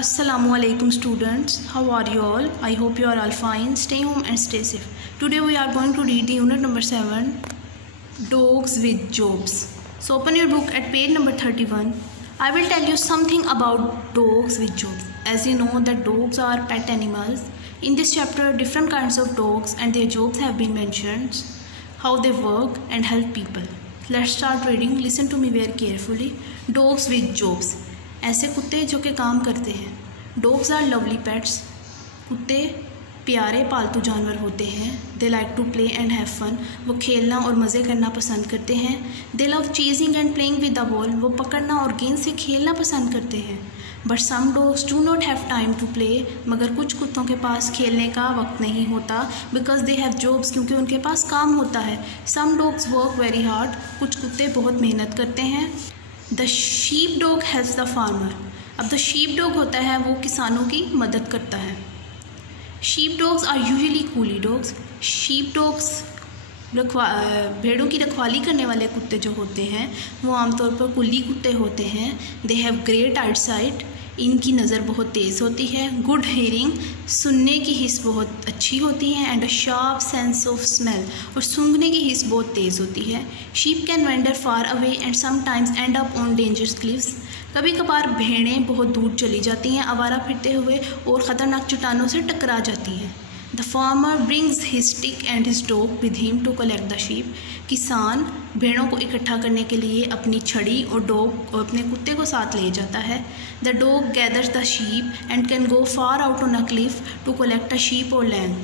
Assalamualaikum students, how are you all? I hope you are all fine. Stay home and stay safe. Today we are going to read the unit number 7, Dogs with Jobs. So open your book at page number 31. I will tell you something about dogs with jobs. As you know that dogs are pet animals. In this chapter different kinds of dogs and their jobs have been mentioned, how they work and help people. Let's start reading. Listen to me very carefully. Dogs with jobs. ऐसे कुत्ते जो कि काम करते हैं. Dogs are lovely pets. कुत्ते प्यारे पालतू जानवर होते हैं. They like to play and have fun. वो खेलना और मज़े करना पसंद करते हैं. They love chasing and playing with the ball. वो पकड़ना और गेंद से खेलना पसंद करते हैं. But some dogs do not have time to play. मगर कुछ कुत्तों के पास खेलने का वक्त नहीं होता. Because they have jobs. क्योंकि उनके पास काम होता है. Some dogs work very hard. कुछ कुत्ते बहुत मेहनत करते हैं. The sheep dog helps the farmer. अब द शीप डॉग होता है वो किसानों की मदद करता है. Sheep dogs are usually collie dogs. Sheep dogs भेड़ों की रखवाली करने वाले कुत्ते जो होते हैं वो आमतौर पर कुली कुत्ते होते हैं. They have great eyesight. इनकी नज़र बहुत तेज़ होती है. Good hearing. सुनने की हिस्स बहुत अच्छी होती है. And a sharp sense of smell. और सूंघने की हिस्स बहुत तेज़ होती है. Sheep can wander far away and sometimes end up on dangerous cliffs. कभी कभार भेड़ें बहुत दूर चली जाती हैं आवारा फिरते हुए और ख़तरनाक चट्टानों से टकरा जाती हैं. The farmer brings his stick and his dog with him to collect the sheep. किसान भेड़ों को इकट्ठा करने के लिए अपनी छड़ी और डॉग और अपने कुत्ते को साथ ले जाता है. The dog gathers the sheep and can go far out on a cliff to collect a sheep or lamb.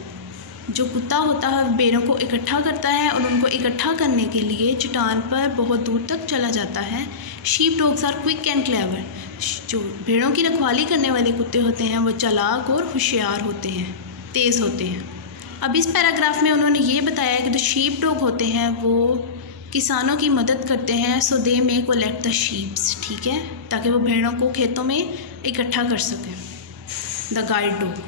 जो कुत्ता होता है भेड़ों को इकट्ठा करता है और उनको इकट्ठा करने के लिए चट्टान पर बहुत दूर तक चला जाता है. Sheep dogs are quick and clever. जो भेड़ों की रखवाली करने वाले कुत्ते होते हैं वो चालाक और होशियार होते हैं, तेज़ होते हैं. अब इस पैराग्राफ में उन्होंने ये बताया कि जो शीप डॉग होते हैं वो किसानों की मदद करते हैं. सो दे मे कलेक्ट द शीप्स. ठीक है, ताकि वो भेड़ों को खेतों में इकट्ठा कर सकें. The guide dog.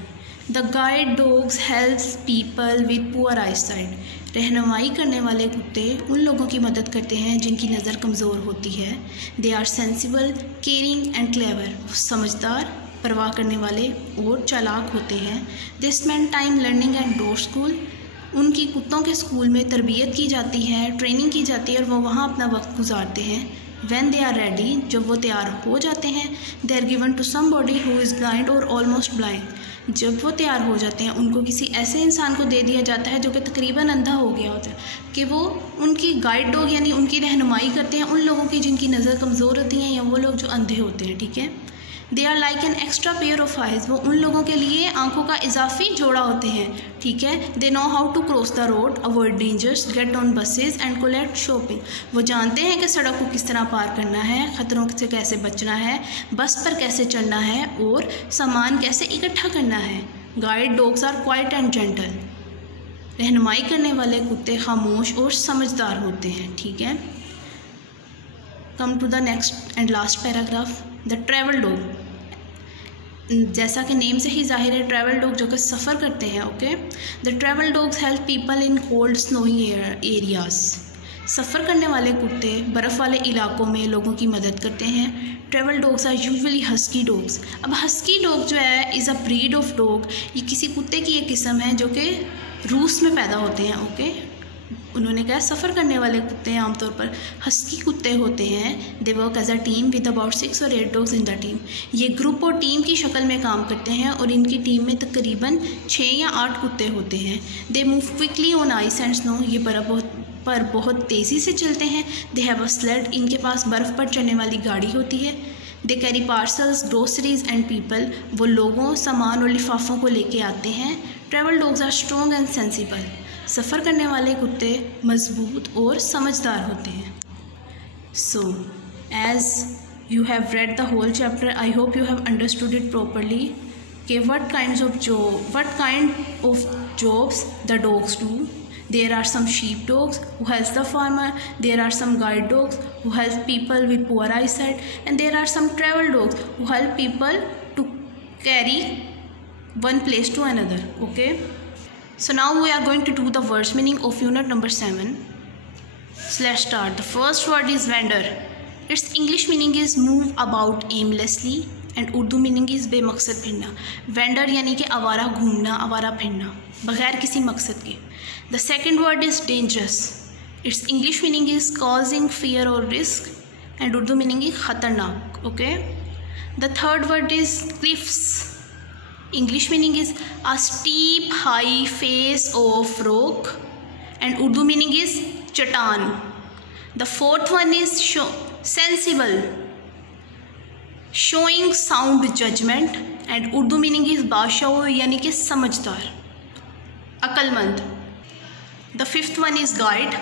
The guide dogs helps people with poor I site. रहनुमाई करने वाले कुत्ते उन लोगों की मदद करते हैं जिनकी नज़र कमज़ोर होती है. They are sensible, caring and clever. समझदार, परवाह करने वाले और चालाक होते हैं. They spend time learning at dog school. उनकी कुत्तों के स्कूल में तरबियत की जाती है, ट्रेनिंग की जाती है और वो वहाँ अपना वक्त गुजारते हैं. When they are ready, जब वो तैयार हो जाते हैं, they are given to somebody who is blind or almost blind. जब वो तैयार हो जाते हैं उनको किसी ऐसे इंसान को दे दिया जाता है जो कि तकरीबन अंधा हो गया होता है कि वो उनकी गाइड डॉग यानी उनकी रहनुमाई करते हैं उन लोगों की जिनकी नज़र कमज़ोर होती हैं या वो लोग जो अंधे होते हैं. ठीक है. They are like an extra pair of eyes. वो उन लोगों के लिए आंखों का इजाफी जोड़ा होते हैं. ठीक है. They know how to cross the road, avoid dangers, get on buses and collect shopping. वो जानते हैं कि सड़क को किस तरह पार करना है, ख़तरों से कैसे बचना है, बस पर कैसे चढ़ना है और सामान कैसे इकट्ठा करना है. Guide dogs are quiet and gentle. रहनुमाई करने वाले कुत्ते खामोश और समझदार होते हैं. ठीक है. Come to the next and last paragraph. The travel dog. जैसा कि नेम से ही जाहिर है ट्रैवल डॉग जो कि सफ़र करते हैं. Okay. The travel dogs help people in cold snowy areas. सफ़र करने वाले कुत्ते बर्फ़ वाले इलाकों में लोगों की मदद करते हैं. Travel dogs are usually husky dogs. अब हस्की डॉग जो है is a breed of dog. ये किसी कुत्ते की एक किस्म है जो कि रूस में पैदा होते हैं. ओके. उन्होंने कहा सफ़र करने वाले कुत्ते आमतौर पर हस्की कुत्ते होते हैं. They work as a team with about 6 or 8 dogs in the team. ये ग्रुप और टीम की शक्ल में काम करते हैं और इनकी टीम में तकरीबन 6 या 8 कुत्ते होते हैं. They move quickly on ice and snow. ये पर बहुत तेज़ी से चलते हैं. They have a sled. इनके पास बर्फ़ पर चलने वाली गाड़ी होती है. They carry parcels, groceries and people. वो लोगों, सामान और लिफाफों को लेके आते हैं. Travel dogs are strong and sensible. सफ़र करने वाले कुत्ते मजबूत और समझदार होते हैं. So as you have read the whole chapter, I hope you have understood it properly कि what kind of jobs the dogs do. There are some sheep dogs who help the farmer. There are some guide dogs who help people with poor eyesight, and there are some travel dogs who help people to carry one place to another. Okay. So now we are going to do the words meaning of unit number 7. So let's start. The first word is wander. Its English meaning is move about aimlessly and Urdu meaning is बेमकसद फिरना। Wander यानी कि आवारा घूमना, आवारा फिरना बग़ैर किसी मकसद के। The second word is dangerous, its English meaning is causing fear और risk and Urdu meaning is ख़तरनाक। Okay. The third word is cliffs, English meaning is a steep high face of rock and Urdu meaning is चट्टान। The fourth one is sensible, showing sound judgement and Urdu meaning is बादशाह यानी कि समझदार, अक्लमंद। The fifth one is guide,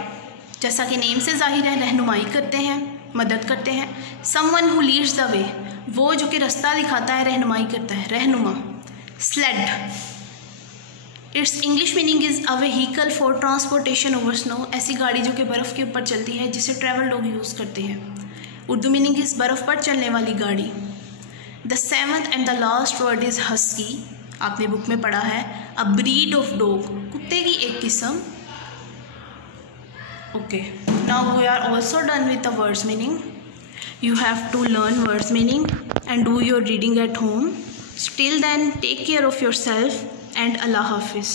जैसा कि name से जाहिर है रहनुमाई करते हैं, मदद करते हैं। Someone who leads the way, वो जो कि रास्ता दिखाता है, रहनुमाई करता है, रहनुमा। Sled, its English meaning is a vehicle for transportation over snow, ऐसी गाड़ी जो कि बर्फ़ के ऊपर चलती है जिसे ट्रैवल लोग यूज़ करते हैं। उर्दू मीनिंग इज़ बर्फ़ पर चलने वाली गाड़ी। The seventh and the last word is husky, आपने बुक में पढ़ा है, अ ब्रीड ऑफ डॉग, कुत्ते की एक किस्म। Okay, now we are also done with the words meaning. You have to learn words meaning and do your reading at home. Till then, take care of yourself and Allah Hafiz.